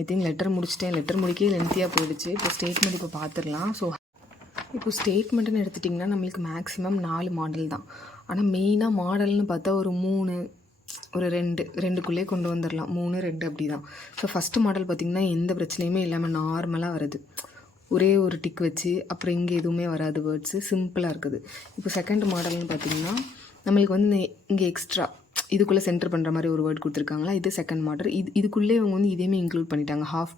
I think letter முடிச்சிட்டேன். Letter முடிக்கவே லென்த்தியாக போயிடுச்சு. இப்போ ஸ்டேட்மெண்ட் இப்போ பார்த்துடலாம். ஸோ இப்போ ஸ்டேட்மெண்ட்டுன்னு எடுத்துட்டிங்கன்னா நம்மளுக்கு மேக்ஸிமம் 4 மாடல் தான். ஆனால் மெயினாக மாடல்னு பார்த்தா ஒரு 3 ஒரு 2க்குள்ளே கொண்டு வந்துடலாம். 3 2 அப்படி தான். ஸோ ஃபஸ்ட்டு மாடல் பார்த்திங்கன்னா எந்த பிரச்சனையுமே இல்லாமல் நார்மலாக வருது. ஒரே ஒரு டிக் வச்சு அப்புறம் இங்கே எதுவுமே வராது, வேர்ட்ஸு சிம்பிளாக இருக்குது. இப்போ செகண்ட் மாடல்னு பார்த்திங்கன்னா நம்மளுக்கு வந்து இங்கே எக்ஸ்ட்ரா இதுக்குள்ளே சென்டர் பண்ணுற மாதிரி ஒரு வேர்ட் கொடுத்துருக்காங்களா, இது செகண்ட் மாடல். இதுக்குள்ளே அவங்க வந்து இதேமே இன்க்ளூட் பண்ணிட்டாங்க. ஹாஃப்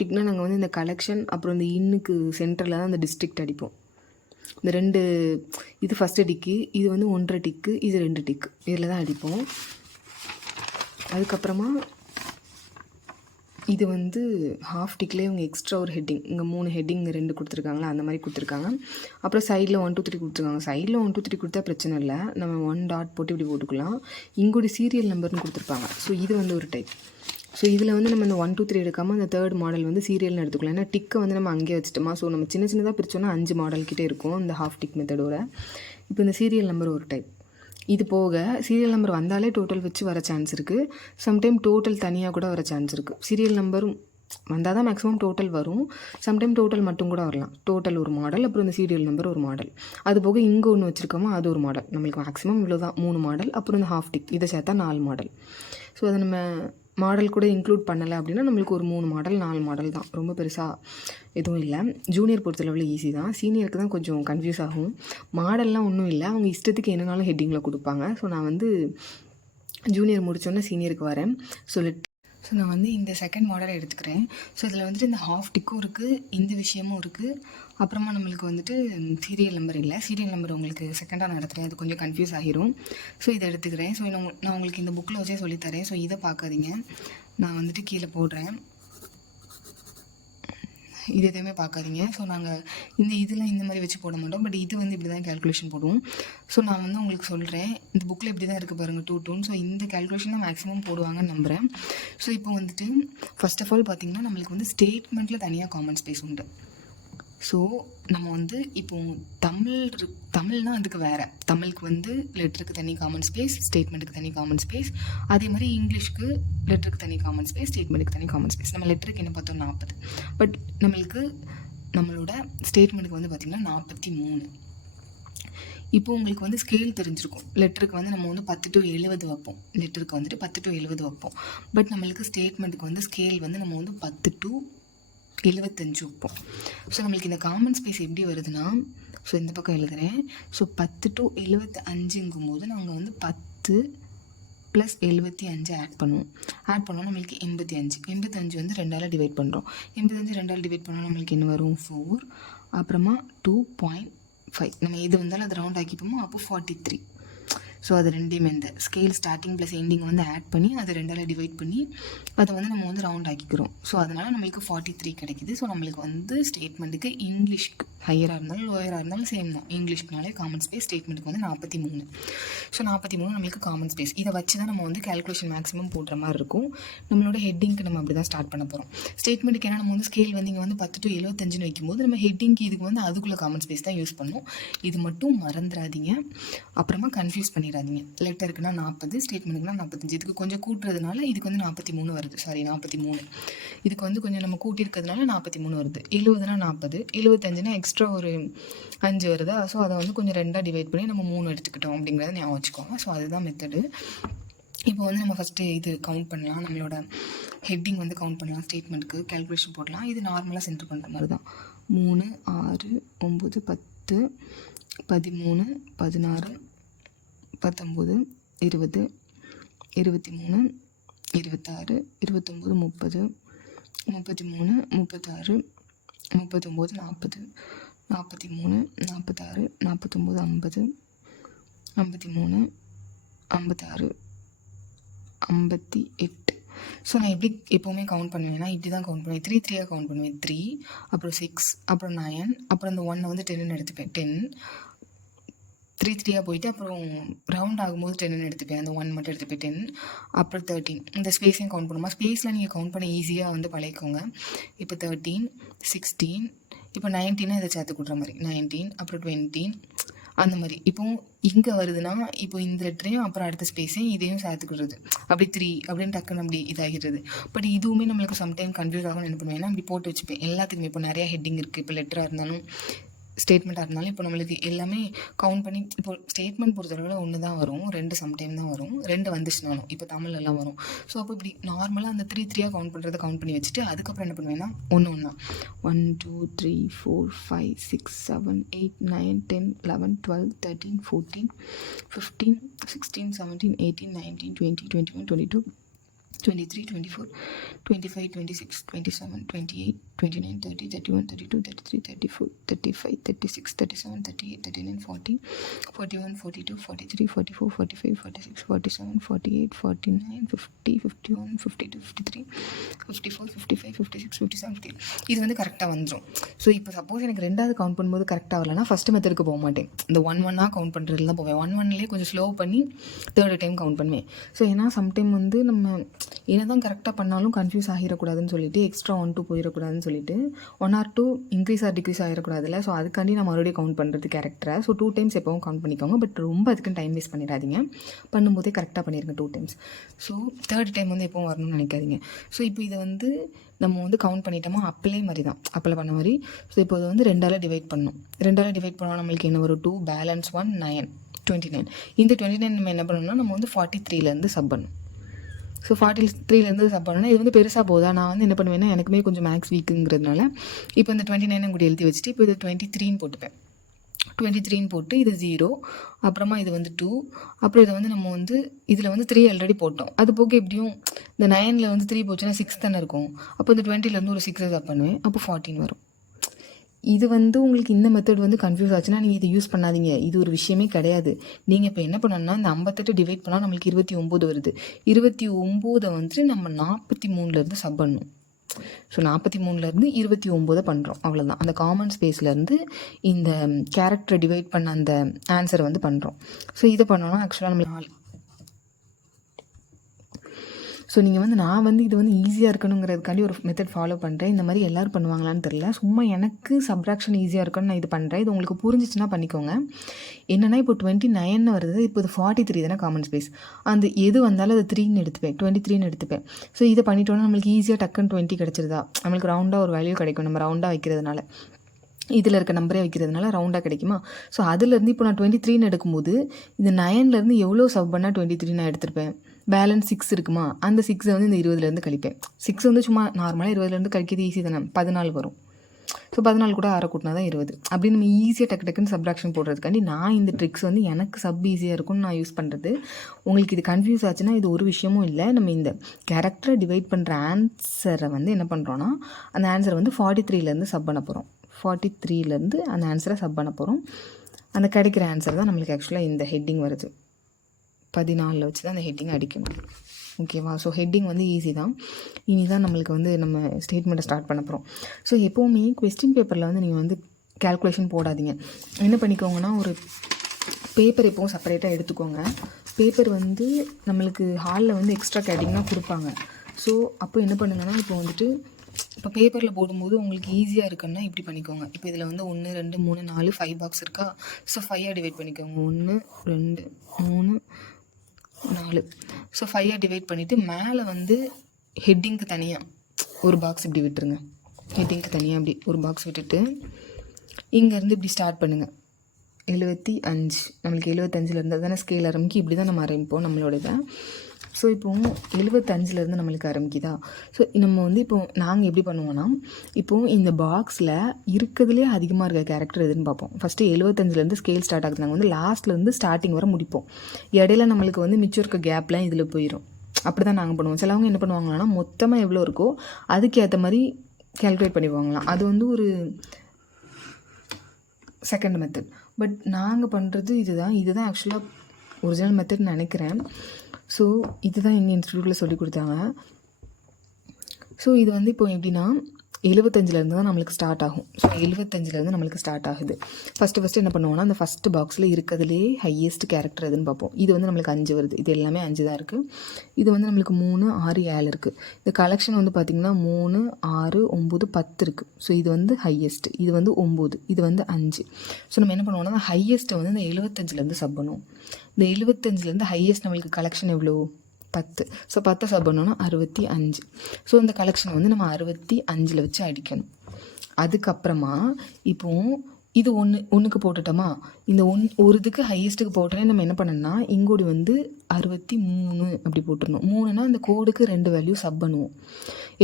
டிக்னால் நாங்கள் வந்து இந்த கலெக்ஷன் அப்புறம் இந்த இன்னுக்கு சென்டரில் தான் அந்த டிஸ்ட்ரிக்ட் அடிப்போம். இந்த 2 இது ஃபஸ்ட்டு டிக்கு, இது வந்து 1.5 டிக்கு, இது 2 டிக்கு, இதில் தான் அடிப்போம். அதுக்கப்புறமா இது வந்து ஹாஃப் டிக்லேயே அவங்க எக்ஸ்ட்ரா ஒரு ஹெட்டிங், இங்கே 3 ஹெட்டிங் 2 கொடுத்துருக்காங்களா, அந்த மாதிரி கொடுத்துருக்காங்க. அப்புறம் சைடில் 1 2 3 கொடுத்துருக்காங்க. சைடில் 1 2 3 கொடுத்தா பிரச்சனை இல்லை, நம்ம 1 டாட் போட்டு இப்படி போட்டுக்கலாம். இங்கோட சீரியல் நம்பர்னு கொடுத்துருப்பாங்க. ஸோ இது வந்து ஒரு டைப். ஸோ இதில் வந்து நம்ம இந்த 1 2 3 எடுக்காமல் அந்த தேர்ட் மாடல் வந்து சீரியல்னு எடுத்துக்கலாம். ஏன்னா டிக்கை வந்து நம்ம அங்கேயே வச்சுட்டோமா. ஸோ நம்ம சின்னதாக பிரித்தோன்னா 5 மாடல் கிட்டே இருக்கும் இந்த ஹாஃப் டிக் மெத்தடோட. இப்போ இந்த சீரியல் நம்பர் ஒரு டைப். இது போக சீரியல் நம்பர் வந்தாலே டோட்டல் வச்சு வர சான்ஸ் இருக்குது. சம்டைம் டோட்டல் தனியாக கூட வர சான்ஸ் இருக்குது. சீரியல் நம்பரும் வந்தால் தான் மேக்ஸிமம் டோட்டல் வரும். சம்டைம் டோட்டல் மட்டும் கூட வரலாம். டோட்டல் ஒரு மாடல், அப்புறம் இந்த சீரியல் நம்பர் ஒரு மாடல். அது போக இங்கே ஒன்று வச்சுருக்கோமோ அது ஒரு மாடல். நம்மளுக்கு மேக்ஸிமம் இவ்வளோ தான், 3 மாடல். அப்புறம் இந்த ஹாஃப் டிக் இதை சேர்த்தா 4 மாடல். ஸோ அதை நம்ம மாடல் கூட இன்க்ளூட் பண்ணலை அப்படின்னா நம்மளுக்கு ஒரு 3 மாடல் 4 மாடல் தான். ரொம்ப பெருசாக எதுவும் இல்லை. ஜூனியர் பொறுத்தளவில் ஈஸி தான். சீனியருக்கு தான் கொஞ்சம் கன்ஃபியூஸ் ஆகும். மாடல்லாம் ஒன்றும் இல்லை, அவங்க இஷ்டத்துக்கு என்னனாலும் ஹெட்டிங்கில் கொடுப்பாங்க. ஸோ நான் வந்து ஜூனியர் முடித்தோன்னே சீனியருக்கு வரேன். ஸோ நான் வந்து இந்த செகண்ட் மாடலை எடுத்துக்கிறேன். ஸோ இதில் வந்துட்டு இந்த ஹாஃப் டிக்கும் இருக்குது, இந்த விஷயமும் இருக்குது. அப்புறமா நம்மளுக்கு வந்துட்டு சீரியல் நம்பர் இல்லை. சீரியல் நம்பர் உங்களுக்கு செகண்டாக நடத்துகிறேன், அது கொஞ்சம் கன்ஃபியூஸ் ஆகிரும். ஸோ இதை எடுத்துக்கிறேன். ஸோ நான் உங்களுக்கு இந்த புக்கில் வச்சே சொல்லித்தரேன். ஸோ இதை பார்க்காதீங்க, நான் வந்துட்டு கீழே போடுறேன். இது எதுவுமே பார்க்காதீங்க. ஸோ நாங்கள் இதெல்லாம் இந்த மாதிரி வச்சு போட மாட்டோம். பட் இது வந்து இப்படி தான் கேல்குலேஷன் போடுவோம். ஸோ நான் வந்து உங்களுக்கு சொல்கிறேன், இந்த புக்கில் இப்படி தான் இருக்குது பாருங்கள், 2 2. ஸோ இந்த கேல்குலேஷன் தான் மேக்ஸிமம் போடுவாங்கன்னு நம்புகிறேன். ஸோ இப்போ வந்துட்டு ஃபர்ஸ்ட் ஆஃப் ஆல் பார்த்திங்கன்னா நம்மளுக்கு வந்து ஸ்டேட்மெண்ட்டில் தனியாக காமன் ஸ்பேஸ் உண்டு. ஸோ நம்ம வந்து இப்போது தமிழ்னால் அதுக்கு வேறு, தமிழுக்கு வந்து லெட்டருக்கு தனி காமன் ஸ்பேஸ், ஸ்டேட்மெண்ட்டுக்கு தனி காமன் ஸ்பேஸ். அதே மாதிரி இங்கிலீஷ்க்கு லெட்டருக்கு தனி காமன் ஸ்பேஸ், ஸ்டேட்மெண்ட்டுக்கு தனி காமன் ஸ்பேஸ். நம்ம லெட்டருக்கு என்ன பார்த்தோம் 40. பட் நம்மளோட ஸ்டேட்மெண்ட்டுக்கு வந்து பார்த்திங்கன்னா 43. இப்போ உங்களுக்கு வந்து ஸ்கேல் தெரிஞ்சிருக்கும். லெட்டருக்கு வந்து நம்ம வந்து 10 to 70 வைப்போம். லெட்டருக்கு வந்துட்டு 10 to 70 வைப்போம். பட் நம்மளுக்கு ஸ்டேட்மெண்ட்டுக்கு வந்து ஸ்கேல் வந்து நம்ம வந்து 10 to 75 வைப்போம். ஸோ நம்மளுக்கு இந்த காமன் ஸ்பேஸ் எப்படி வருதுன்னா, ஸோ இந்த பக்கம் எழுதுகிறேன். ஸோ 10 to 75 போது நாங்கள் வந்து 10 + 75 ஆட் பண்ணோம் நம்மளுக்கு 85 வந்து 2ஆல் டிவைட் பண்ணுறோம். 85 2ஆல் டிவைட் பண்ணோம் நம்மளுக்கு என்ன வரும் 4. அப்புறமா 2.5 நம்ம எது வந்தாலும் அது ரவுண்ட் ஆக்கிப்போமோ, அப்போ 43. ஸோ அது ரெண்டையுமே இந்த ஸ்கேல் ஸ்டார்டிங் ப்ளஸ் எண்டிங் வந்து ஆட் பண்ணி அதை 2ஆல் டிவைட் பண்ணி அதை வந்து நம்ம வந்து ரவுண்ட் ஆக்கிக்கிறோம். ஸோ அதனால் நம்மளுக்கு 43 கிடைக்கிது. ஸோ நம்மளுக்கு வந்து ஸ்டேட்மெண்ட்டுக்கு இங்கிலீஷ்க்கு ஹையராக இருந்தாலும் லோயராக இருந்தாலும் சேம் தான். இங்கிலீஷ்க்குனாலே காமன் ஸ்பேஸ், ஸ்டேட்மெண்ட்டுக்கு வந்து 43. ஸோ 43 நம்மளுக்கு காமன் ஸ்பேஸ். இதை வச்சு தான் நம்ம வந்து கேல்குலேஷன் மேக்ஸிமம் போடுற மாதிரி இருக்கும். நம்மளோட ஹெட்டிங்க்கு நம்ம அப்படி தான் ஸ்டார்ட் பண்ண போகிறோம். ஸ்டேட்மெண்ட்டுக்கு ஏன்னா நம்ம வந்து ஸ்கேல் வந்து இங்கே வந்து 10 to 75 வைக்கும்போது நம்ம ஹெட்டிங்க்கு இதுக்கு வந்து அதுக்குள்ளே காமன் ஸ்பேஸ் தான் யூஸ் பண்ணணும். இது மட்டும் மறந்துடாதீங்க, அப்புறமா கன்ஃபியூஸ் பண்ணிடாதீங்க. லெட்டருக்குன்னா 40, ஸ்டேட்மெண்ட்டுக்குனா 45. இதுக்கு கொஞ்சம் கூட்டுறதுனால இதுக்கு வந்து 43 வருது. 43. இதுக்கு வந்து கொஞ்சம் நம்ம கூட்டியிருக்கிறதுனால 43 வருது. 70னா 40, 75னா எக்ஸ்ட்ரா ஒரு 5 வருதா. ஸோ அதை வந்து கொஞ்சம் 2ஆக டிவைட் பண்ணி நம்ம 3 எடுத்துக்கிட்டோம் அப்படிங்கிறத ஞாபகம் வச்சுக்கோங்க. ஸோ அதுதான் மெத்தடு. இப்போ வந்து நம்ம ஃபஸ்ட்டு இது கவுண்ட் பண்ணலாம். நம்மளோட ஹெட்டிங் வந்து கவுண்ட் பண்ணலாம். ஸ்டேட்மெண்ட்டுக்கு கேல்குலேஷன் போடலாம். இது நார்மலாக சென்டர் பண்ணுற மாதிரி தான். 3 6 9 10 13 16 19 20 23 26 29 30 33 36 39 40 43 46 49 50 53 56 58. ஸோ நான் எப்படி எப்போவுமே கவுண்ட் பண்ணுவேன்னா இப்படி தான் கவுண்ட் பண்ணுவேன். 3 3ஆக கவுண்ட் பண்ணுவேன். 3, அப்புறம் 6, அப்புறம் 9, அப்புறம் அந்த 1 வந்து 10ன்னு எடுத்துப்பேன். 10 3 3ஆக போயிட்டு அப்புறம் ரவுண்ட் ஆகும்போது 10ன்னு எடுத்துப்பேன். அந்த 1 மட்டும் எடுத்துப்பேன். 10, அப்புறம் 13. இந்த ஸ்பேஸையும் கவுண்ட் பண்ணுமா. ஸ்பேஸில் நீங்கள் கவுண்ட் பண்ண ஈஸியாக வந்து பழகிக்கோங்க. இப்போ 13 16, இப்போ 19 இதை சேர்த்து கொடுக்குற மாதிரி 19, அப்புறம் 20, அந்த மாதிரி. இப்போ இங்கே வருதுன்னா இப்போ இந்த லெட்டரையும் அப்புறம் அடுத்த ஸ்பேஸையும் இதையும் சேர்த்துக்கிறது, அப்படி 3 அப்படின்னு டக்குன்னு அப்படி இதாகிறது. பட் இதுவுமே நம்மளுக்கு சம்டைம் கன்ஃபியூஸ் ஆகும். என்ன பண்ணுவேன்னா அப்படி போட்டு வச்சுப்பேன் எல்லாத்துக்குமே. இப்போ நிறையா ஹெட்டிங் இருக்குது. இப்போ லெட்டராக இருந்தாலும் ஸ்டேட்மெண்ட்டாக இருந்தாலும் இப்போ நம்மளுக்கு எல்லாமே கவுண்ட் பண்ணி, இப்போ ஸ்டேட்மெண்ட் பொறுத்தளவில் ஒன்று தான் வரும், 2 சம்டைம் தான் வரும், 2 வந்துச்சுனாலும் இப்போ தமிழ்லாம் வரும். ஸோ அப்போ இப்படி நார்மலாக அந்த 3 3 கவுண்ட் பண்ணுறதை கவுண்ட் பண்ணி வச்சுட்டு அதுக்கப்புறம் என்ன பண்ணுவேன்னா ஒன்று 1 2 3 4 5 6 7 8 9 10 11 12 13 14 15 16 17 18 19 20 21 22 23 24 25 26 27 28 29 30 31 32 33 34 35 36 37 38 39 40 41 42 43 44 45 46 47 48 49 50 51 52 53 54 55 56 57 58 இது வந்து கரெக்டாக வந்துடும். ஸோ இப்போ சப்போஸ் எனக்கு ரெண்டாவது கவுண்ட் பண்ணும்போது கரெக்டாக வரலன்னா ஃபஸ்ட்டு மெத்தடுக்கு போக மாட்டேன். இந்த 1 கவுண்ட் பண்ணுறதுல தான் போவேன். 1 கொஞ்சம் ஸ்லோ பண்ணி தேர்ட் டைம் கவுண்ட் பண்ணுவேன். ஸோ ஏன்னா சம்டைம் வந்து நம்ம என்ன தான் கரெக்டாக பண்ணாலும் கன்ஃபியூஸ் ஆகிடக்கூடாதுன்னு சொல்லிட்டு எக்ஸ்ட்ரா 1 2 போயிடக்கூடாதுன்னு சொல்லிட்டு 1 or 2 இன்க்ரீஸ் ஆர் டிக்ரீஸ் ஆகிடக்கூடாதுல்ல. ஸோ அதுக்காண்டி நான் மறுபடியும் கவுண்ட் பண்ணுறது கேரக்டரை. ஸோ 2 டைம்ஸ் எப்பவும் கவுண்ட் பண்ணிக்கோங்க. பட் ரொம்ப அதுக்குன்னு டைம் வேஸ்ட் பண்ணிடாதீங்க. பண்ணும்போதே கரெக்டாக பண்ணிடுங்க 2 டைம்ஸ். ஸோ தேர்ட் டைம் வந்து எப்பவும் வரணும்னு நினைக்காதீங்க. ஸோ இப்போ இதை வந்து நம்ம வந்து கவுண்ட் பண்ணிட்டோமா, அப்ளை மாதிரி தான், அப்ளை பண்ண மாதிரி. ஸோ இப்போ இது வந்து 2ஆல் டிவைட் பண்ணணும். 2ஆல் டிவைட் பண்ணால் நம்மளுக்கு என்ன வரும், 2 பேலன்ஸ் 1 9 29. இந்த 29 நம்ம என்ன பண்ணணும்னா நம்ம வந்து 43லேருந்து சப் பண்ணணும். ஸோ 43லேருந்து சப் பண்ணணும்னா இது வந்து பெருசாக போதா, நான் வந்து என்ன பண்ணுவேன்னா எனக்குமே கொஞ்சம் மேக்ஸ் வீக்குங்கிறதுனால இப்போ இந்த 29 கூட எழுதி வச்சுட்டு இப்போ இது 23ன்னு போட்டுப்பேன். 23ன்னு போட்டு இது 0, அப்புறமா இது வந்து 2, அப்புறம் இதை வந்து நம்ம வந்து இதில் வந்து 3 ஆல்ரெடி போட்டோம். அது போக எப்படியும் இந்த 9ல் வந்து 3 போச்சுன்னா 6 தானே இருக்கும். அப்போ இந்த 20லேருந்து ஒரு 6 சப் பண்ணுவேன். அப்போ 14 வரும். இது வந்து உங்களுக்கு இந்த மெத்தட் வந்து கன்ஃபியூஸ் ஆச்சுன்னா நீங்கள் இதை யூஸ் பண்ணாதீங்க. இது ஒரு விஷயமே கிடையாது. நீங்கள் இப்போ என்ன பண்ணணும்னா இந்த 58 டிவைட் பண்ணால் நம்மளுக்கு 29 வருது. 29 வந்து நம்ம 43லேருந்து சப் பண்ணணும். ஸோ 43லேருந்து 29 பண்ணுறோம், அவ்வளோதான். அந்த காமன் ஸ்பேஸ்லேருந்து இந்த கேரக்டரை டிவைட் பண்ண அந்த ஆன்சரை வந்து பண்ணுறோம். ஸோ இதை பண்ணோன்னா ஆக்சுவலாக நம்ம 4. ஸோ நீங்கள் வந்து நான் வந்து இது வந்து ஈஸியாக இருக்கணுங்கிறதுக்காண்டி ஒரு மெத்தட் ஃபாலோ பண்ணுறேன். இந்த மாதிரி எல்லோரும் பண்ணுவாங்களான்னு தெரியல. சும்மா எனக்கு சப்ராக்ஷன் ஈஸியாக இருக்குன்னு நான் இது பண்ணுறேன். இது உங்களுக்கு புரிஞ்சிச்சுன்னா பண்ணிக்கோங்க. என்னென்னா இப்போ 29 வருது, இப்போ இது 43 தானே காமன் ஸ்பேஸ். அந்த எது வந்தாலும் அது 3ன்னு எடுத்துப்பேன், 23ன்னு எடுத்துப்பேன். ஸோ இதை பண்ணிட்டோன்னா நம்மளுக்கு ஈஸியாக டக்குன்னு 20 கிடச்சிருதா, நம்மளுக்கு ரவுண்டாக ஒரு வேல்யூ கிடைக்கும். நம்ம ரவுண்டாக வைக்கிறதுனால, இதில் இருக்க நம்பரே வைக்கிறதுனால ரவுண்டாக கிடைக்குமா. ஸோ அதுலேருந்து இப்போ நான் 23ன்னு எடுக்கும்போது இந்த 9லேருந்து எவ்வளோ சப் பண்ணால் 23 நான் எடுத்திருப்பேன். பேலன்ஸ் 6 இருக்குமா, அந்த 6 வந்து இந்த 20லேருந்து கழிப்பேன். 6 வந்து சும்மா நார்மலாக 20லேருந்து கழிக்கிறது ஈஸி தானே, 14 வரும். ஸோ 14 கூட 6 கூட்டினா தான் 20. அப்படின்னு நம்ம ஈஸியாக டக்குன்னு சப்ராக்ஷன் போடுறதுக்காண்டி நான் இந்த ட்ரிக்ஸ் வந்து எனக்கு சப் ஈஸியாக இருக்கும்னு நான் யூஸ் பண்ணுறது. உங்களுக்கு இது கன்ஃபியூஸ் ஆச்சுன்னா இது ஒரு விஷயமும் இல்லை. நம்ம இந்த கேரக்டரை டிவைட் பண்ணுற ஆன்சரை வந்து என்ன பண்ணுறோன்னா அந்த ஆன்சரை வந்து 43லேருந்து சப் பண்ண போகிறோம். 43லேருந்து அந்த ஆன்சரை சப் பண்ண போகிறோம். அந்த கிடைக்கிற ஆன்சர் தான் நம்மளுக்கு ஆக்சுவலாக இந்த ஹெட்டிங் வருது. 14 வச்சு தான் அந்த ஹெட்டிங் அடிக்கணும். ஓகேவா. ஸோ ஹெட்டிங் வந்து ஈஸி தான். இனி தான் நம்மளுக்கு வந்து நம்ம ஸ்டேட்மெண்ட்டை ஸ்டார்ட் பண்ண போகிறோம். ஸோ எப்போவுமே கொஸ்டின் பேப்பரில் வந்து நீங்கள் வந்து கேல்குலேஷன் போடாதீங்க. என்ன பண்ணிக்கோங்கன்னா ஒரு பேப்பர் எப்போவும் செப்பரேட்டாக எடுத்துக்கோங்க. பேப்பர் வந்து நம்மளுக்கு ஹாலில் வந்து எக்ஸ்ட்ரா கேட்டிங்கன்னா கொடுப்பாங்க. ஸோ அப்போ என்ன பண்ணுங்கன்னா இப்போ வந்துட்டு இப்போ பேப்பரில் போடும்போது உங்களுக்கு ஈஸியாக இருக்குன்னா இப்படி பண்ணிக்கோங்க. இப்போ இதில் வந்து 1 2 3 4 5 பாக்ஸ் இருக்கா. ஸோ 5ஆக டிவைட் பண்ணிக்கோங்க. 1 2 3 4. ஸோ 5ஆக டிவைட் பண்ணிவிட்டு மேலே வந்து ஹெட்டிங்க்கு தனியாக ஒரு பாக்ஸ் இப்படி விட்டுருங்க. ஹெட்டிங்க்கு தனியாக இப்படி ஒரு பாக்ஸ் விட்டுட்டு இங்கேருந்து இப்படி ஸ்டார்ட் பண்ணுங்கள். 75 நம்மளுக்கு 75லேருந்து தானே ஸ்கேல் ஆரம்பிக்கி. இப்படி தான் நம்ம ஆரம்பிப்போம் நம்மளோட இதை. ஸோ இப்போது 75லேருந்து நம்மளுக்கு ஆரம்பிக்குதா. ஸோ நம்ம வந்து இப்போது நாங்கள் எப்படி பண்ணுவோன்னா இப்போது இந்த பாக்ஸில் இருக்கிறதுலே அதிகமாக இருக்க கேரக்டர் எதுன்னு பார்ப்போம். ஃபஸ்ட்டு 75லேருந்து ஸ்கேல் ஸ்டார்ட் ஆகுது. நாங்கள் வந்து லாஸ்ட்லேருந்து ஸ்டார்டிங் வர முடிப்போம். இடையில நம்மளுக்கு வந்து மிச்சம் இருக்க கேப்லாம் இதில் போயிடும். அப்படி தான் நாங்கள் பண்ணுவோம். சிலவங்க என்ன பண்ணுவாங்கன்னா மொத்தமாக எவ்வளோ இருக்கோ அதுக்கேற்ற மாதிரி கேல்குலேட் பண்ணிடுவாங்களாம். அது வந்து ஒரு செகண்ட் மெத்தட். பட் நாங்கள் பண்ணுறது இதுதான் ஆக்சுவலாக ஒரிஜினல் மெத்தட் நினைக்கிறேன். ஸோ இதுதான் எங்கள் இன்ஸ்டியூட்டில் சொல்லி கொடுத்தாங்க. ஸோ இது வந்து இப்போ எப்படின்னா 75லேருந்து தான் நம்மளுக்கு ஸ்டார்ட் ஆகும். ஸோ 75லேருந்து நம்மளுக்கு ஸ்டார்ட் ஆகுது. ஃபஸ்ட்டு என்ன பண்ணுவோம்னா அந்த ஃபஸ்ட்டு பாக்ஸில் இருக்கிறதுலே ஹையஸ்ட் கேரக்டர் எதுன்னு பார்ப்போம். இது வந்து நம்மளுக்கு 5 வருது. இது எல்லாமே 5 தான் இருக்குது. இது வந்து நம்மளுக்கு 3, 6, 7 இருக்குது. இந்த கலெக்ஷன் வந்து பார்த்திங்கன்னா 3, 6, 9, 10 இருக்குது. ஸோ இது வந்து ஹையஸ்ட்டு, இது வந்து 9, இது வந்து 5. ஸோ நம்ம என்ன பண்ணுவோம்னா அந்த ஹையஸ்ட்டை வந்து இந்த 75லேருந்து சப் பண்ணுவோம். இந்த 75லேருந்து ஹையஸ்ட் நம்மளுக்கு கலெக்ஷன் எவ்வளோ? 10. ஸோ 10 சப் பண்ணோன்னா 65. ஸோ இந்த கலெக்ஷனை வந்து நம்ம 65ல் வச்சு அடிக்கணும். அதுக்கப்புறமா இப்போது இது ஒன்றுக்கு போட்டுட்டோமா, இந்த ஒரு இதுக்கு ஹையஸ்ட்டுக்கு போட்டோன்னே நம்ம என்ன பண்ணணும்னா இங்கோடி வந்து 63 அப்படி போட்டுருணும். 3னா இந்த கோடுக்கு 2 வேல்யூ சப் பண்ணுவோம்.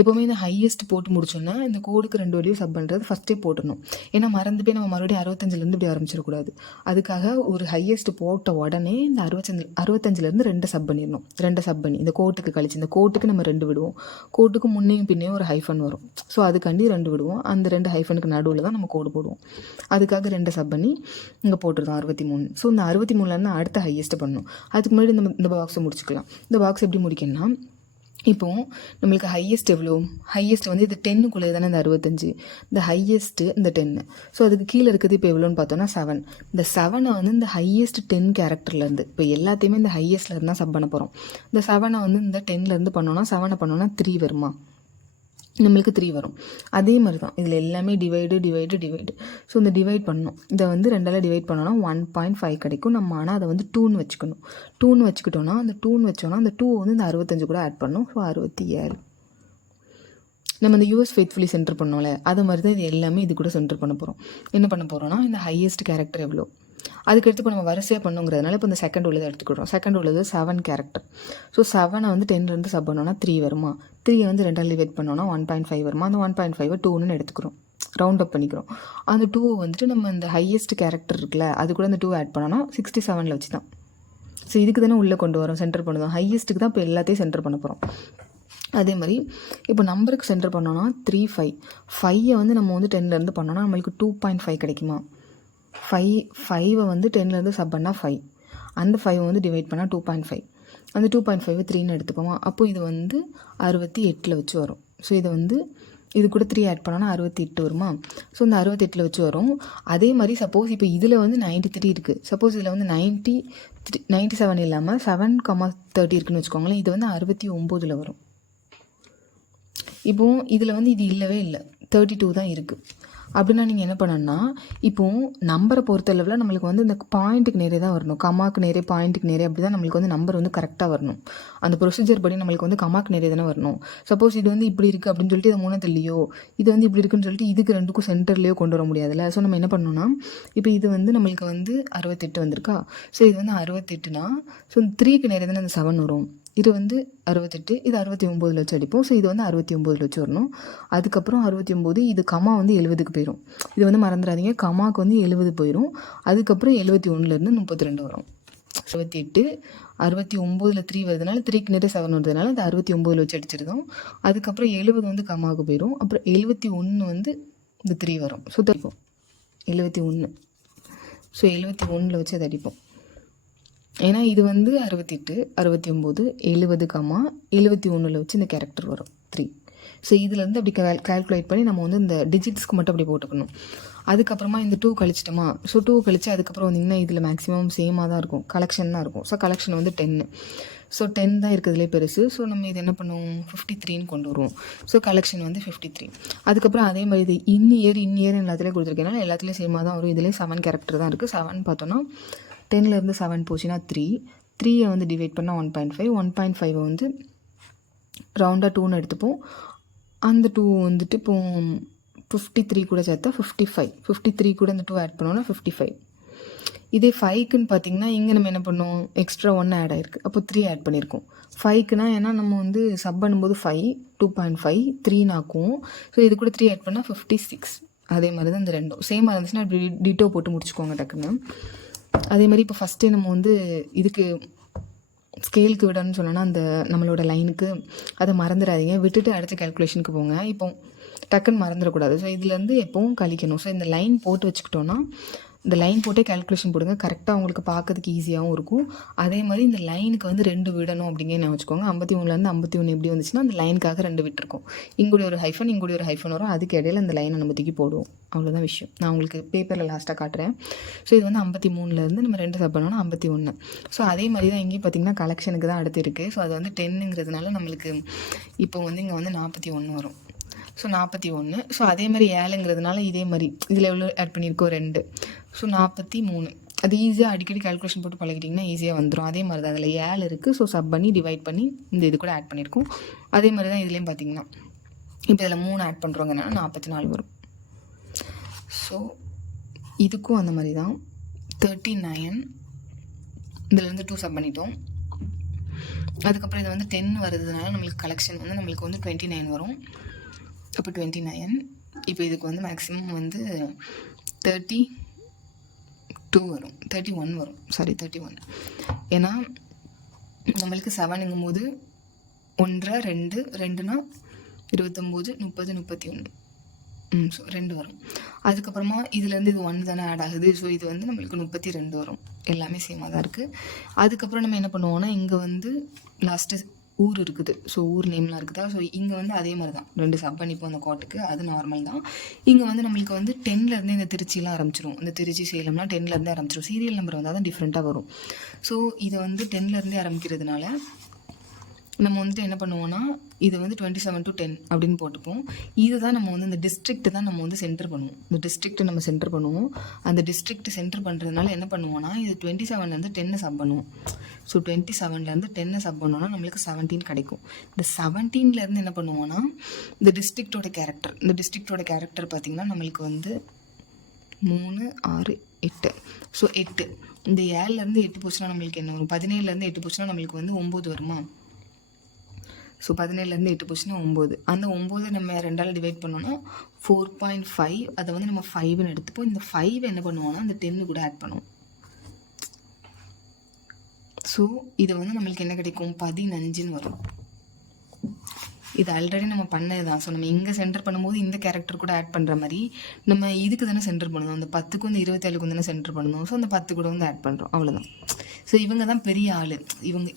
எப்போவுமே இந்த ஹையஸ்ட் போட்டு முடிச்சோன்னா இந்த கோடுக்கு 2 வேல்யூ சப் பண்ணுறது ஃபஸ்ட்டே போட்டுடணும். ஏன்னா மறந்து போய் நம்ம மறுபடியும் 65லேருந்து இப்படி ஆரம்பிச்சிடக்கூடாது. அதுக்காக ஒரு ஹையஸ்ட் போட்ட உடனே இந்த 65லேருந்து 2 சப் பண்ணிடணும். 2 சப் பண்ணி இந்த கோட்டுக்கு கழிச்சு இந்த கோட்டுக்கு நம்ம 2 விடுவோம். கோட்டுக்கு முன்னையும் பின்னையும் ஒரு ஹைஃபன் வரும். ஸோ அதுக்காண்டி 2 விடுவோம். அந்த 2 ஹைஃபனுக்கு நடுவில் தான் நம்ம கோடு போடுவோம். அதுக்காக 2 சப் பண்ணி இங்கே போட்டுருந்தோம் 63. ஸோ இந்த 63லேருந்து அடுத்த ஹையஸ்ட்டு பண்ணணும். அதுக்கு முன்னாடி இந்த பாக்ஸை முடிச்சுக்கலாம். இந்த பாக்ஸ் எப்படி முடிக்கணும்னா இப்போது நம்மளுக்கு ஹையஸ்ட் எவ்வளோ? ஹையஸ்ட் வந்து இது 10க்குள்ளே தானே இந்த 65. இந்த ஹையஸ்ட்டு இந்த 10. ஸோ அதுக்கு கீழே இருக்குது இப்போ எவ்வளோன்னு பார்த்தோன்னா 7. இந்த 7 வந்து இந்த ஹையஸ்ட் 10 கேரக்டர்லேருந்து இப்போ எல்லாத்தையுமே இந்த ஹையஸ்ட்லேருந்து தான் சப் பண்ண போகிறோம். இந்த 7 வந்து இந்த 10லேருந்து பண்ணோன்னா 7 பண்ணோன்னா 3 வருமா? நம்மளுக்கு 3 வரும். அதே மாதிரி தான் இதில் எல்லாமே டிவைடு. ஸோ இந்த டிவைட் பண்ணணும். இதை வந்து 2ஆல் டிவைட் பண்ணோன்னா 1.5 கிடைக்கும். நம்ம ஆனால் அதை வந்து 2ன்னு வச்சுக்கணும். 2ன்னு வச்சுக்கிட்டோன்னா அந்த 2ன்னு வச்சோன்னா அந்த 2 வந்து இந்த 65 கூட ஆட் பண்ணணும். ஸோ 67. நம்ம இந்த யூஎஸ் ஃபெய்த்ஃபுல்லி சென்டர் பண்ணோம்ல அது மாதிரி தான் இது எல்லாமே இது கூட சென்டர் பண்ண போகிறோம். என்ன பண்ண போகிறோன்னா இந்த ஹையஸ்ட் கேரக்டர் எவ்வளோ அதுக்கடுத்து இப்போ நம்ம வரிசையாக பண்ணுங்கிறதுனால இப்போ இந்த செகண்ட் உள்ளதை எடுத்துக்கிட்டோம். செகண்ட் உள்ளது 7 கேரக்டர். ஸோ 7 வந்து 10லேருந்து சப் பண்ணோன்னா 3 வருமா? 3 வந்து 2ஆல் டிவைட் பண்ணோன்னா 1.5 வருமா? அந்த 1.5 2ன்னு எடுத்துக்கிறோம். ரவுண்ட் அப் பண்ணிக்கிறோம். அந்த 2 வந்துட்டு நம்ம இந்த ஹையஸ்ட் கேரக்டர் இருக்குல்ல அது கூட அந்த 2 ஆட் பண்ணோன்னா 67ல் வச்சு தான். ஸோ இதுக்கு தானே உள்ளே கொண்டு வரோம், சென்டர் பண்ணுவோம். ஹையஸ்ட்டுக்கு தான் இப்போ எல்லாத்தையும் சென்டர் பண்ண போகிறோம். அதே மாதிரி இப்போ நம்பருக்கு சென்டர் பண்ணோன்னா 3, 5. 5 வந்து நம்ம வந்து 10லேருந்து பண்ணோன்னா நம்மளுக்கு 2.5 கிடைக்குமா? 5 வந்து 10லேருந்து சப் பண்ணால் 5. அந்த 5 வந்து டிவைட் பண்ணால் 2.5. அந்த 2.5 3ன்னு எடுத்துப்போமா? அப்போது இது வந்து 68ல் வச்சு வரும். ஸோ இதை வந்து இது கூட 3 ஆட் பண்ணோன்னா 68 வருமா? ஸோ இந்த 68ல் வச்சு வரும். அதே மாதிரி சப்போஸ் இப்போ இதில் வந்து 93 இருக்குது. சப்போஸ் இதில் வந்து 97 இல்லாமல் 7,30 இருக்குதுன்னு வச்சுக்கோங்களேன். இது வந்து 69ல் வரும். இப்போது இதில் வந்து இது இல்லவே இல்லை, 32 தான் இருக்குது. அப்படின்னா நீங்கள் என்ன பண்ணணும்னா இப்போது நம்பரை பொறுத்தளவில் நம்மளுக்கு வந்து இந்த பாயிண்ட்டுக்கு நேரே தான் வரணும். கமாக்கு நேரே பாயிண்ட்டுக்கு நேரே அப்படி தான் நம்மளுக்கு வந்து நம்பர் வந்து கரெக்டாக வரணும். அந்த ப்ரொசீஜர் படி நம்மளுக்கு வந்து கமாக்கு நேரே தானே வரணும். சப்போஸ் இது வந்து இப்படி இருக்குது அப்படின்னு சொல்லிட்டு இதை 3த்துலையோ இது வந்து இப்படி இருக்குன்னு சொல்லிட்டு இதுக்கு 2க்கும் சென்டர்லேயோ கொண்டு வர முடியாதுல்ல. ஸோ நம்ம என்ன பண்ணணும்னா இப்போ இது வந்து நம்மளுக்கு வந்து 68 வந்திருக்கா. ஸோ இது வந்து 68னா ஸோ 3க்கு நேரே தானே அந்த 7 வரும். இது வந்து 68, இது 69ல் வச்சு அடிப்போம். ஸோ இது வந்து 69ல் வச்சு வரணும். அதுக்கப்புறம் 69 இது கமா வந்து 70க்கு போயிடும். இது வந்து மறந்துடாதீங்க, கமாவுக்கு வந்து 70 போயிடும். அதுக்கப்புறம் 71லேருந்து 32 வரும். 68 69ல் 3 வருதுனால 3க்கு நேரே 7 வருதுனால அது 69ல் வச்சு அடிச்சிருந்தோம். அதுக்கப்புறம் 70 வந்து கமாவுக்கு போயிடும். அப்புறம் 71 வந்து இந்த 3 வரும். ஸோ அடிப்போம் 71. ஸோ 71ல் வச்சு அதை அடிப்போம். ஏன்னா இது வந்து 68 69 70 கமா 71ல் வச்சு இந்த கேரக்டர் வரும் 3. ஸோ இதுலேருந்து அப்படி கால்குலேட் பண்ணி நம்ம வந்து இந்த டிஜிட்ஸ்க்கு மட்டும் அப்படி போட்டுக்கணும். அதுக்கப்புறமா இந்த 2 கழிச்சிட்டோமா? ஸோ 2 கழிச்சு அதுக்கப்புறம் வந்திங்கன்னா இதில் மேக்ஸிமம் சேமாக தான் இருக்கும், கலெக்ஷன் தான் இருக்கும். ஸோ கலெக்ஷன் வந்து 10. ஸோ 10 தான் இருக்கிறதுலே பெருசு. ஸோ நம்ம இது என்ன பண்ணுவோம் 53ன்னு கொண்டு வருவோம். ஸோ கலெக்ஷன் வந்து 53. அதுக்கப்புறம் அதே மாதிரி இது இன் இயர் எல்லாத்துலேயும் கொடுத்துருக்கேன்னா எல்லாத்துலேயும் சேமாக தான் வரும். இதுலேயும் 7 கேரக்டர் தான் இருக்குது. 7 பார்த்தோன்னா 10லேருந்து 7 போச்சுன்னா 3 வந்து டிவைட் பண்ணால் 1.5. 1.5 வந்து ரவுண்டாக 2ன்னு எடுத்துப்போம். அந்த 2 வந்துட்டு இப்போ 53 கூட சேர்த்தா 55. 53 கூட இந்த 2 ஆட் பண்ணோன்னா 55. இதே 5க்குன்னு பார்த்தீங்கன்னா இங்கே நம்ம என்ன பண்ணோம் எக்ஸ்ட்ரா 1 ஆட் ஆகிருக்கு. அப்போ 3 ஆட் பண்ணியிருக்கோம். 5க்குனா ஏன்னா நம்ம வந்து சப் பண்ணும்போது 5 2.5 3 ஆக்கும். ஸோ இது கூட 3 ஆட் பண்ணால் 56. அதே மாதிரி தான் இந்த ரெண்டும் சேமாக இருந்துச்சுன்னா இப்படி டிட்டோ போட்டு முடிச்சுக்கோங்க டக்குன்னு. அதே மாதிரி இப்போ ஃபஸ்ட்டே நம்ம வந்து இதுக்கு ஸ்கேலுக்கு விடணும்னு சொன்னோன்னா அந்த நம்மளோட லைனுக்கு அதை மறந்துடாதீங்க, விட்டுட்டு அடுத்த கேல்குலேஷனுக்கு போங்க. இப்போ டக்குன்னு மறந்துடக்கூடாது. ஸோ இதுலேருந்து எப்போவும் கழிக்கணும். ஸோ இந்த லைன் போட்டு வச்சுக்கிட்டோன்னா இந்த லைன் போட்டே கேல்குலேஷன் போடுங்க. கரெக்டாக உங்களுக்கு பார்க்கறதுக்கு ஈஸியாகவும் இருக்கும். அதே மாதிரி இந்த லைனுக்கு வந்து 2 விடணும் அப்படிங்கிற நான் வச்சுக்கோங்க. 53லேருந்து 51 எப்படி வந்துச்சுன்னா அந்த லைனுக்காக 2 விட்டுருக்கோம். இங்கூடி ஒரு ஹைஃபன் இங்கூடி ஒரு ஹைஃபன் வரும். அதுக்கு இடையில இந்த லைனை நம்ம தூக்கி போடுவோம். அவ்வளோதான் விஷயம். நான் உங்களுக்கு பேப்பரில் லாஸ்ட்டாக காட்டுறேன். ஸோ இது வந்து 53லேருந்து நம்ம 2 சப் பண்ணோன்னா 51. ஸோ அதே மாதிரி தான் இங்கேயும் பார்த்திங்கன்னா கலெக்ஷனுக்கு தான் அடுத்து இருக்குது. ஸோ அது வந்து 10ங்கிறதுனால நம்மளுக்கு இப்போ வந்து இங்கே வந்து 41 வரும். ஸோ 41. ஸோ அதே மாதிரி 7ங்கிறதுனால இதே மாதிரி இதில் எவ்வளோ ஆட் பண்ணியிருக்கோம் 2. ஸோ 43. அது ஈஸியாக அடிக்கடி கால்குலேஷன் போட்டு பழகிட்டிங்கன்னா ஈஸியாக வந்துடும். அதே மாதிரி தான் அதில் 7 இருக்குது. ஸோ சப் பண்ணி டிவைட் பண்ணி இந்த இது கூட ஆட் பண்ணியிருக்கோம். அதே மாதிரி தான் இதுலேயும் பார்த்திங்கன்னா இப்போ இதில் 3 ஆட் பண்ணுறோங்கன்னா 44 வரும். ஸோ இதுக்கும் அந்த மாதிரி தான் 39. இதுலேருந்து 2 சப் பண்ணிட்டோம். அதுக்கப்புறம் இது வந்து 10 வருதுனால நம்மளுக்கு கலெக்ஷன் வந்து நம்மளுக்கு வந்து 29 வரும். அப்போ 29. இப்போ இதுக்கு வந்து மேக்ஸிமம் வந்து 32 வரும், 31 வரும். சாரி 31. ஏன்னா நம்மளுக்கு 7ங்கும் போது 1 2 2னா 29 30 31. ஸோ 2 வரும். அதுக்கப்புறமா இதுலேருந்து இது 1 தானே ஆட் ஆகுது. ஸோ இது வந்து நம்மளுக்கு 32 வரும். எல்லாமே சேமாக தான் இருக்குது. அதுக்கப்புறம் நம்ம என்ன பண்ணுவோம்னா இங்கே வந்து லாஸ்ட்டு ஊர் இருக்குது. ஸோ ஊர் நேம்லாம் இருக்குதா. ஸோ இங்கே வந்து அதே மாதிரி தான் 2 சப் பண்ணிப்போம் அந்த கோட்டுக்கு. அது நார்மல் தான். இங்கே வந்து நம்மளுக்கு வந்து 10லேருந்து இந்த திருச்சிலாம் ஆரம்பிச்சிரும். இந்த திருச்சி சேலம்லாம் 10லேருந்தே ஆரம்பிச்சிரும். சீரியல் நம்பர் வந்தால் தான் டிஃப்ரெண்ட்டாக வரும். ஸோ இதை வந்து 10லேருந்தே ஆரம்பிக்கிறதுனால நம்ம வந்துட்டு என்ன பண்ணுவோம்னா இது வந்து 27 to 10 அப்படின்னு போட்டுப்போம். இது தான் நம்ம வந்து இந்த டிஸ்ட்ரிக்ட் தான் நம்ம வந்து சென்டர் பண்ணுவோம். இந்த டிஸ்ட்ரிக்ட் நம்ம சென்டர் பண்ணுவோம். அந்த டிஸ்ட்ரிக்ட் சென்டர் பண்ணுறதுனால என்ன பண்ணுவோம்னா இது 27லேருந்து 10 சப் பண்ணுவோம். ஸோ 27லேருந்து 10 சப் பண்ணோன்னா நம்மளுக்கு 17 கிடைக்கும். இந்த 17லேருந்து என்ன பண்ணுவோம்னா இந்த டிஸ்ட்ரிக்டோட கேரக்டர் பார்த்திங்கன்னா நம்மளுக்கு வந்து 3 6 8. ஸோ 8. இந்த 7லேருந்து 8 போச்சுன்னா நம்மளுக்கு என்ன வரும்? 17லேருந்து 8 போச்சுன்னா நம்மளுக்கு வந்து 9 வருமா? ஸோ 17லேருந்து 8 போச்சுன்னா 9. அந்த 9 நம்ம 2ஆல் டிவைட் பண்ணோன்னா 4.5. அதை வந்து நம்ம 5ன்னு எடுத்துப்போம். இந்த 5 என்ன பண்ணுவோம்னா இந்த 10 கூட ஆட் பண்ணுவோம். ஸோ இது வந்து நம்மளுக்கு என்ன கிடைக்கும்? 15ன்னு வரும். இது ஆல்ரெடி நம்ம பண்ணது தான். ஸோ நம்ம இங்கே சென்டர் பண்ணும்போது இந்த கேரக்டர் கூட ஆட் பண்ணுற மாதிரி நம்ம இதுக்கு தானே சென்டர் பண்ணணும். அந்த 10க்கும் இந்த 27க்கும் தானே சென்டர் பண்ணணும். ஸோ அந்த 10 கூட வந்து ஆட் பண்ணுறோம். அவ்வளோதான். ஸோ இவங்க தான் பெரிய ஆள். இவங்க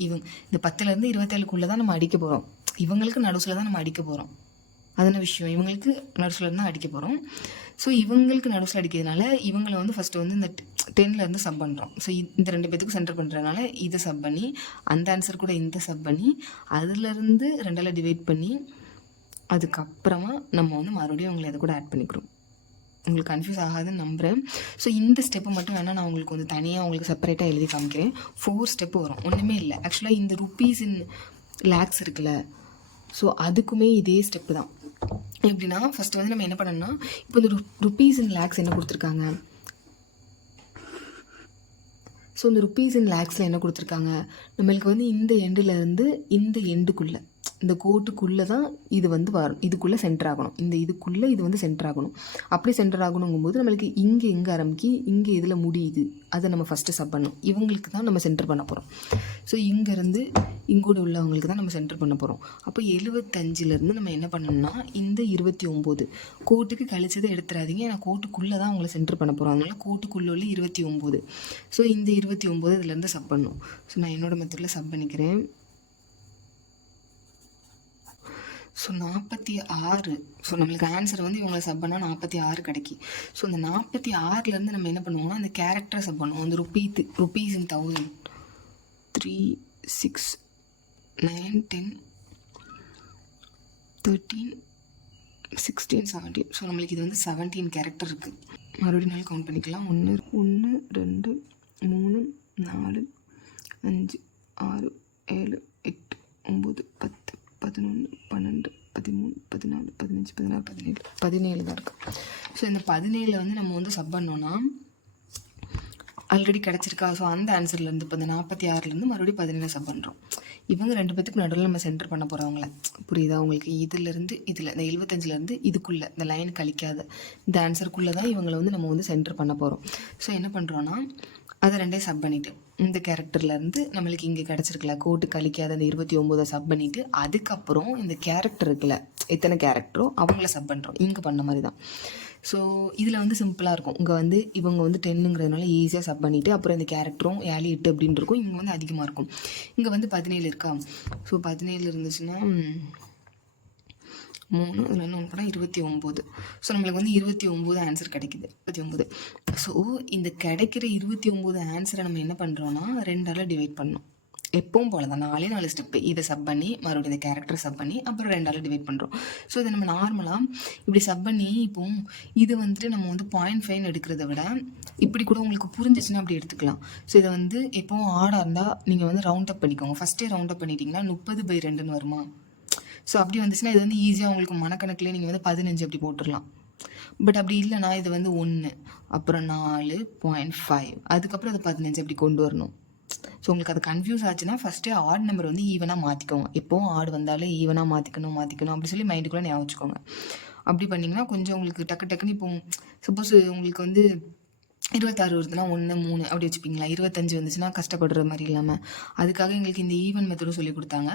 இந்த 10லேருந்து 27க்குள்ளே தான் நம்ம அடிக்க போகிறோம். இவங்களுக்கு நடுசில் தான் நம்ம அடிக்க போகிறோம். அதுன விஷயம். இவங்களுக்கு நடுசில் தான் அடிக்க போகிறோம். ஸோ இவங்களுக்கு நடுசில் அடிக்கிறதுனால இவங்களை வந்து ஃபஸ்ட்டு வந்து இந்த 10லேருந்து சப் பண்ணுறோம். ஸோ இந்த 2 பேத்துக்கு சென்டர் பண்ணுறதுனால இதை சப் பண்ணி அந்த ஆன்சர் கூட இந்த சப் பண்ணி அதுலேருந்து 2ஆல் டிவைட் பண்ணி அதுக்கப்புறமா நம்ம வந்து மறுபடியும் அவங்களை இதை கூட ஆட் பண்ணிக்கிறோம். உங்களுக்கு கன்ஃபியூஸ் ஆகாதுன்னு நம்புகிறேன். ஸோ இந்த ஸ்டெப்பை மட்டும் வேணால் நான் உங்களுக்கு வந்து தனியாக உங்களுக்கு செப்பரேட்டாக எழுதி காமிக்கிறேன். 4 ஸ்டெப்பு வரும். ஒன்றுமே இல்லை. ஆக்சுவலாக இந்த ருப்பீஸ் இன் லேக்ஸ் இருக்குல்ல. ஸோ அதுக்குமே இதே ஸ்டெப்பு தான். எப்படின்னா ஃபஸ்ட்டு வந்து நம்ம என்ன பண்ணோம்னா இப்போ இந்த ருப்பீஸ் இன் லேக்ஸ் என்ன கொடுத்துருக்காங்க. ஸோ இந்த ருப்பீஸ் இன் லேக்ஸில் என்ன கொடுத்துருக்காங்க நம்மளுக்கு வந்து இந்த எண்டுலேருந்து இந்த எண்டுக்குள்ளே இந்த கோட்டுக்குள்ளே தான் இது வந்து வரும். இதுக்குள்ளே சென்டர் ஆகணும். இதுக்குள்ளே இது வந்து சென்டர் ஆகணும். அப்படி சென்டர் ஆகணுங்கும்போது நம்மளுக்கு இங்கே எங்கே ஆரம்பிக்கி இங்கே இதில் முடியுது அதை நம்ம ஃபஸ்ட்டு சப் பண்ணணும். இவங்களுக்கு தான் நம்ம சென்டர் பண்ண போகிறோம். ஸோ இங்கேருந்து இங்கூட உள்ளவங்களுக்கு தான் நம்ம சென்டர் பண்ண போகிறோம். அப்போ 75லேருந்து நம்ம என்ன பண்ணணும்னா இந்த 29 கோட்டுக்கு கழிச்சதை எடுத்துடாதீங்க. ஏன்னா கோட்டுக்குள்ளே தான் அவங்கள சென்டர் பண்ண போகிறோம். அதனால கோட்டுக்குள்ளே உள்ள 29. ஸோ இந்த 29 இதுலேருந்து சப் பண்ணணும். ஸோ நான் என்னோடய மெத்தடில் சப் பண்ணிக்கிறேன். ஸோ 46. ஸோ நம்மளுக்கு ஆன்சர் வந்து இவங்களை சப் பண்ணால் 46 கிடைக்கும். ஸோ இந்த 46லேருந்து நம்ம என்ன பண்ணுவோம்னா அந்த கேரக்டரை சப் பண்ணுவோம். அந்த ருப்பீஸ் இன் 1000 3 6 9 10 13 16 17. ஸோ நம்மளுக்கு இது வந்து 17 கேரக்டர் இருக்குது. மறுபடியும் நாள் கவுண்ட் பண்ணிக்கலாம். 1 2 3 4 5 6 7 8 9 10 11 12 13 14 15 16 17 தான் இருக்குது. ஸோ இந்த 17 வந்து நம்ம வந்து சப் பண்ணோன்னா ஆல்ரெடி கிடச்சிருக்கா. ஸோ அந்த ஆன்சர்லேருந்து இப்போ இந்த 46லேருந்து மறுபடியும் 17 சப் பண்ணுறோம். இவங்க 2 பேத்துக்கு நடுவில் நம்ம சென்டர் பண்ண போகிறவங்கள புரியுதா உங்களுக்கு? இதிலேருந்து இதில் இந்த 75லேருந்து இதுக்குள்ளே இந்த லைன் கழிக்காத இந்த ஆன்சருக்குள்ளே தான் இவங்களை வந்து நம்ம வந்து சென்டர் பண்ண போகிறோம். ஸோ என்ன பண்ணுறோன்னா அதை 2 சப் பண்ணிவிட்டு இந்த கேரக்டர்லேருந்து நம்மளுக்கு இங்கே கிடச்சிருக்கல கோட்டு கழிக்காத அந்த 29 சப் பண்ணிவிட்டு அதுக்கப்புறம் இந்த கேரக்டர் இருக்குல்ல எத்தனை கேரக்டரோ அவங்கள சப் பண்ணுறோம். இங்கே பண்ண மாதிரி தான். ஸோ இதில் வந்து சிம்பிளாக இருக்கும். இங்கே வந்து இவங்க வந்து 10ங்கிறதுனால ஈஸியாக சப் பண்ணிவிட்டு அப்புறம் இந்த கேரக்டரும் 7 8 அப்படின்னு இருக்கும். இங்கே வந்து அதிகமாக இருக்கும். இங்கே வந்து 17 இருக்கா. ஸோ 17 இருந்துச்சுன்னா 3 இதில் என்ன ஒன்று பண்ணால் 29. ஸோ நம்மளுக்கு வந்து 29 ஆன்சர் கிடைக்குது. 29. ஸோ இந்த கிடைக்கிற 29 ஆன்சரை நம்ம என்ன பண்ணுறோன்னா 2ஆல் டிவைட் பண்ணணும். எப்பவும் போல தான் 4 ஸ்டெப்பு. இதை சப் பண்ணி மறுபடியும் இந்த கேரக்டரை சப் பண்ணி அப்புறம் 2ஆல் டிவைட் பண்ணுறோம். ஸோ இதை நம்ம நார்மலாக இப்படி சப் பண்ணி இப்போ இது வந்துட்டு நம்ம வந்து 0.5 எடுக்கிறத விட இப்படி கூட உங்களுக்கு புரிஞ்சிச்சுன்னா அப்படி எடுத்துக்கலாம். ஸோ இதை வந்து எப்போவும் ஆடாக இருந்தால் நீங்கள் வந்து ரவுண்ட் அப் பண்ணிக்கோங்க. ஃபஸ்ட்டே ரவுண்ட் அப் பண்ணிட்டீங்கன்னா 30/2ன்னு வருமா. ஸோ அப்படி வந்துச்சுன்னா இது வந்து ஈஸியாக உங்களுக்கு மனக்கணக்கில் நீங்கள் வந்து 15 அப்படி போட்டுடலாம். பட் அப்படி இல்லைனா இது வந்து 1 அப்புறம் 4.5 அதுக்கப்புறம் அது 15 அப்படி கொண்டு வரணும். ஸோ உங்களுக்கு அது கன்ஃபியூஸ் ஆச்சுன்னா ஃபஸ்ட்டே ஆட் நம்பர் வந்து ஈவனாக மாற்றிக்கோங்க. எப்போவும் ஆடு வந்தாலே ஈவனாக மாற்றிக்கணும் அப்படி சொல்லி மைண்டுக்குள்ளே ஞாபகம் வச்சுக்கோங்க. அப்படி பண்ணிங்கன்னா கொஞ்சம் உங்களுக்கு டக்குன்னு இப்போ சப்போஸ் உங்களுக்கு வந்து 26 வருதுன்னா 1 3 அப்படி வச்சுப்பிங்களா. 25 வந்துச்சுன்னா கஷ்டப்படுற மாதிரி இல்லாமல் அதுக்காக எங்களுக்கு இந்த ஈவன் மெத்தடும் சொல்லி கொடுத்தாங்க.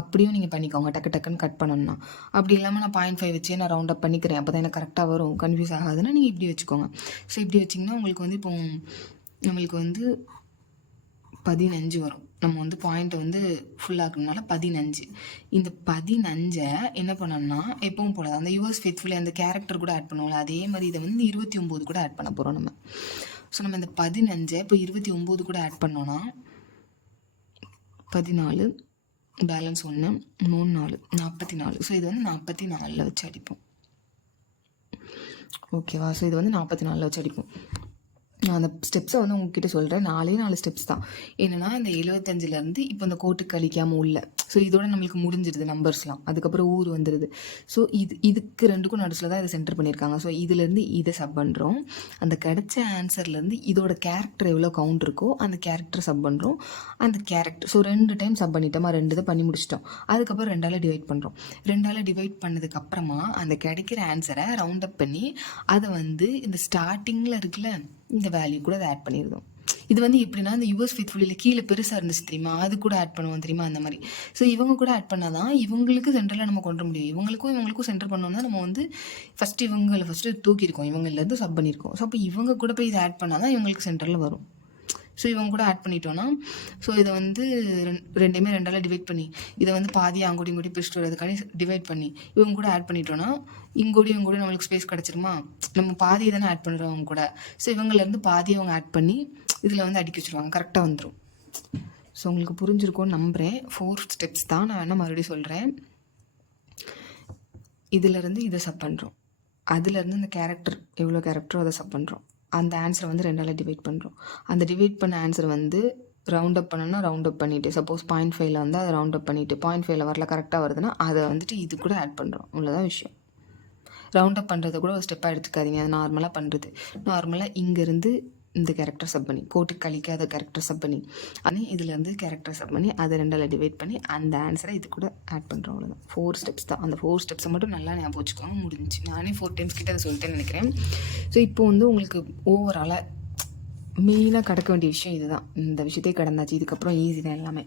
அப்படியும் நீங்கள் பண்ணிக்கோங்க டக்குன்னு கட் பண்ணணும்னா. அப்படி இல்லாமல் நான் 0.5 வச்சே நான் ரவுண்ட் அப் பண்ணிக்கிறேன் அப்போ தான் எனக்கு கரெக்டாக வரும் கன்ஃபியூஸ் ஆகாதுன்னா நீங்கள் இப்படி வச்சுக்கோங்க. ஸோ இப்படி வச்சிங்கன்னா உங்களுக்கு வந்து இப்போ நம்மளுக்கு வந்து 15 வரும். நம்ம வந்து பாயிண்ட்டை வந்து ஃபுல்லாக்கணுனால 15. இந்த 15 என்ன பண்ணோம்னா எப்பவும் போல அந்த யுவர்ஸ் ஃபேத்ஃபுல்லி அந்த கேரக்டர் கூட ஆட் பண்ணுவோம்ல அதே மாதிரி இதை வந்து 29 கூட ஆட் பண்ண போகிறோம் நம்ம. ஸோ நம்ம இந்த 15 இப்போ 29 கூட ஆட் பண்ணோன்னா 14 பேலன்ஸ் 1 3 4 44. ஸோ இது வந்து 44 வச்சு அடிப்போம். ஓகேவா. ஸோ இது வந்து 44 வச்சு அடிப்போம். நான் அந்த ஸ்டெப்ஸை வந்து உங்ககிட்ட சொல்கிறேன். 4 ஸ்டெப்ஸ் தான். என்னென்னா இந்த 75லேருந்து இப்போ இந்த கோட்டுக்கு கழிக்காமல் உள்ள. ஸோ இதோட நம்மளுக்கு முடிஞ்சிடுது நம்பர்ஸ்லாம். அதுக்கப்புறம் ஊர் வந்துடுது. ஸோ இதுக்கு 2க்கும் நடுவில் தான் இதை சென்டர் பண்ணியிருக்காங்க. ஸோ இதுலேருந்து இதை சப் பண்ணுறோம். அந்த கிடைச்ச ஆன்சர்லேருந்து இதோட கேரக்டர் எவ்வளோ கவுண்ட் இருக்கோ அந்த கேரக்டர் சப் பண்ணுறோம். அந்த கேரக்டர் ஸோ 2 டைம் சப் பண்ணிட்டோமா 2 இதை பண்ணி முடிச்சிட்டோம். அதுக்கப்புறம் 2ஆல் டிவைட் பண்ணுறோம். 2ஆல் டிவைட் பண்ணதுக்கப்புறமா அந்த கிடைக்கிற ஆன்சரை ரவுண்ட் அப் பண்ணி அதை வந்து இந்த ஸ்டார்டிங்கில் இருக்குல்ல இந்த வேல்யூ கூட அதை ஆட் பண்ணிடுவோம். இது வந்து எப்படின்னா இந்த யுவர்ஸ் ஃபேத்ஃபுல்லியில் கீழே பெருசாக இருந்துச்சு தெரியுமா அது கூட ஆட் பண்ணுவோம் தெரியுமா அந்த மாதிரி. ஸோ இவங்க கூட ஆட் பண்ணால் தான் இவங்களுக்கு சென்டரில் நம்ம கொண்டு முடியும். இவங்களுக்கும் சென்டர் பண்ணோம்னா நம்ம வந்து ஃபஸ்ட்டு தூக்கியிருக்கோம் இவங்கலேருந்து சப் பண்ணியிருக்கோம். ஸோ அப்போ இவங்க கூட போய் இதை ஆட் பண்ணால் தான் இவங்களுக்கு சென்டரில் வரும். ஸோ இவங்க கூட ஆட் பண்ணிட்டோன்னா ஸோ இதை வந்து ரெண்டையுமே 2ஆல் டிவைட் பண்ணி இதை வந்து பாதி அங்கோடி பிரிச்சுட்டு வரதுக்காண்டி டிவைட் பண்ணி இவங்க கூட ஆட் பண்ணிட்டோன்னா இவங்க கூட நம்மளுக்கு ஸ்பேஸ் கிடச்சிருமா. நம்ம பாதியை தானே ஆட் பண்ணுறோம் அவங்க கூட. ஸோ இவங்கலேருந்து பாதியை அவங்க ஆட் பண்ணி இதில் வந்து அடுக்கி வச்சுருவாங்க. கரெக்டாக வந்துடும். ஸோ உங்களுக்கு புரிஞ்சிருக்கும்னு நம்புகிறேன். 4 ஸ்டெப்ஸ் தான். நான் வேணால் மறுபடியும் சொல்கிறேன். இதிலேருந்து இதை சப் பண்ணுறோம். அதுலேருந்து இந்த கேரக்டர் எவ்வளோ கேரக்டரோ அதை சப் பண்ணுறோம். அந்த ஆன்சரை வந்து 2ஆல் டிவைட் பண்ணுறோம். அந்த டிவைட் பண்ண ஆன்சர் வந்து ரவுண்ட் அப் பண்ணணும்னா ரவுண்ட் அப் பண்ணிவிட்டு சப்போஸ் 0.5 வந்து அதை ரவுண்ட் அப் பண்ணிவிட்டு 0.5 வரல கரெக்டாக வருதுன்னா அதை வந்துட்டு இது கூட ஆட் பண்ணுறோம். அவ்வளோதான் விஷயம். ரவுண்ட் அப் பண்ணுறத கூட ஒரு ஸ்டெப்பாக எடுத்துக்காதீங்க. அது நார்மலாக பண்ணுறது. நார்மலாக இங்கேருந்து இந்த கேரக்டர் சப் பண்ணி கோட்டுக்கு கழிக்காத கேரக்டர் சப் பண்ணி இதுலேருந்து கேரக்டர் சப் பண்ணி அதை 2ஆல் டிவைட் பண்ணி அந்த ஆன்சரை இது கூட ஆட் பண்ணுறோம். அவ்வளோதான். 4 ஸ்டெப்ஸ் தான். அந்த 4 ஸ்டெப்ஸை மட்டும் நல்லா ஞாபகம் வச்சுக்கோங்க. முடிஞ்சிச்சு. நானே 4 டைம்ஸ் கிட்ட அதை சொல்லிட்டேன்னு நினைக்கிறேன். ஸோ இப்போ வந்து உங்களுக்கு ஓவராலாக மெயினாக கடக்க வேண்டிய விஷயம் இதுதான். இந்த விஷயத்தையே கடந்தாச்சு. இதுக்கப்புறம் ஈஸி தான் எல்லாமே.